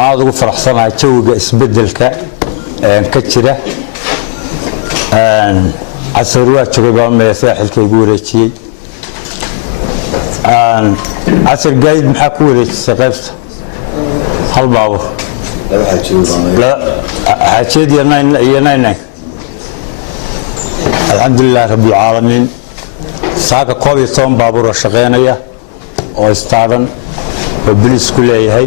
waxaan ugu faraxsanahay jawiga isbedelka ka jira casar waa joogay baa meesha xilka ugu wareejiyay casar gaadid maxaa ku wareejisay qaybta hal baabur حاجات يناين الحمد لله رب العالمين ساق كوبي توم بابور الشقينية وإستعدن وبليس كله هاي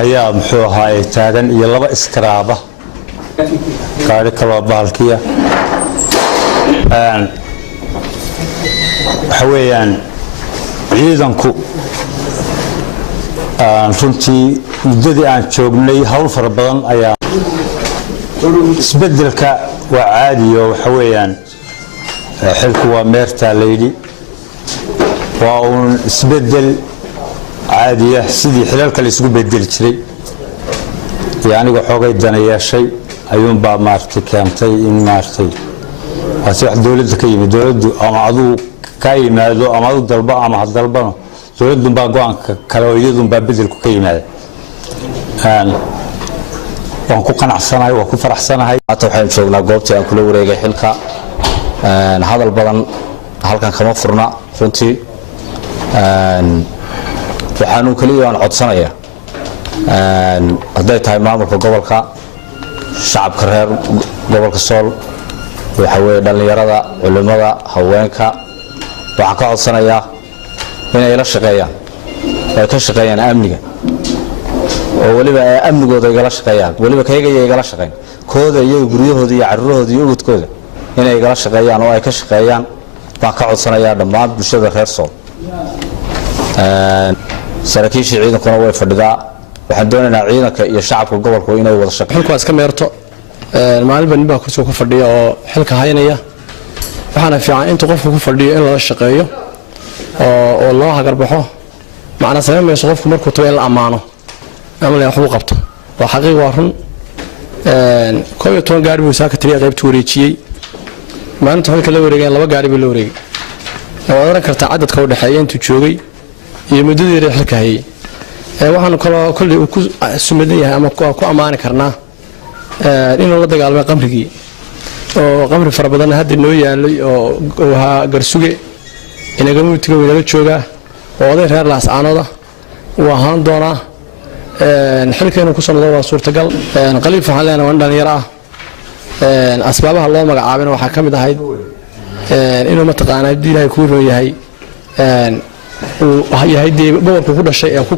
أيام حو هاي تاجن يلا إسكرابة كاري كلا بالكية حويان عيدنكو runtii muddadii aan joognay hawl fara badan ayaa isbedelka waa caadi oo waxa weeyaan xilku waa meerta leeydi waa un isbedel caadi ah sidii xilalka la isku bedel jiray yaani xoogay danayaashay ayuun baa maartay keentay in maartay wax dawladda ka yimid dawladdu ama adu ka yimaado ama adu dalba ama hadalbano dawladdu baa go'aan kale oo iyadu baa bedelku ka yimaado waan ku qanacsanahay waan ku faraxsanahay maanta waxaan joognaa goobtii aan kula wareegay xilka hadal badan halkan kama furna runtii waxaanu kaliya aan codsanayaa haday tahay maamulka gobolka shacabka reer gobolka Sool waxa weeye dhalinyarada culimada haweenka waxaan ka codsanayaa inay la shaqeeyaan ay ka shaqeeyaan amniga oo waliba amnigooda ay la shaqeeyaan waliba kayaga ay la shaqeeyaan kooda iyo guryahooda iyo carruurahooda iyo ubadkooda inay la shaqeeyaan oo ay ka shaqeeyaan baan ka codsanayaa dhammaan bulshada reer Sool saraakiisha ciidankuna way fadhidaa waxaan doonaynaa ciidanka iyo shacabka gobolku inay wada shaqeeyaan xilku iska meerto maalinba ninba kursiga ku fadhiya oo xilka haynaya waxaana fiican inta qofku ku fadhiyo in la shaqeeyo oo loo hagarbaxo macna sameeyay qofku markuu tago in la amaano ama la waxu qabto waa xaqiiq waa run kooyo toban gaari buu saaka tiriya qaybta wareejiyay maalinta xilka la wareegay laba gaari buu la wareegay waa oran kartaa cadadka u dhaxeeya intuu joogay iyo muddadii xilka hayay waxaan kulli ku sumadan yahay ama ku amaani karnaa inuu la dagaalmay qamrigii oo qamri fara badan hadda noo yaalay oo garsuge inaga mutiga weynala jooga oo oday reer laascaanoda waa ahaan doona xilkeenu ku sanado waa suurtagal qaliif waxaan leenahay waan dhalinyaro ah asbaabaha loo magacaabina waxaa ka mid ahayd inuu mataqaanaa Ilaahay ku roo yahay uu yahay gobolku ku dhashay ee ku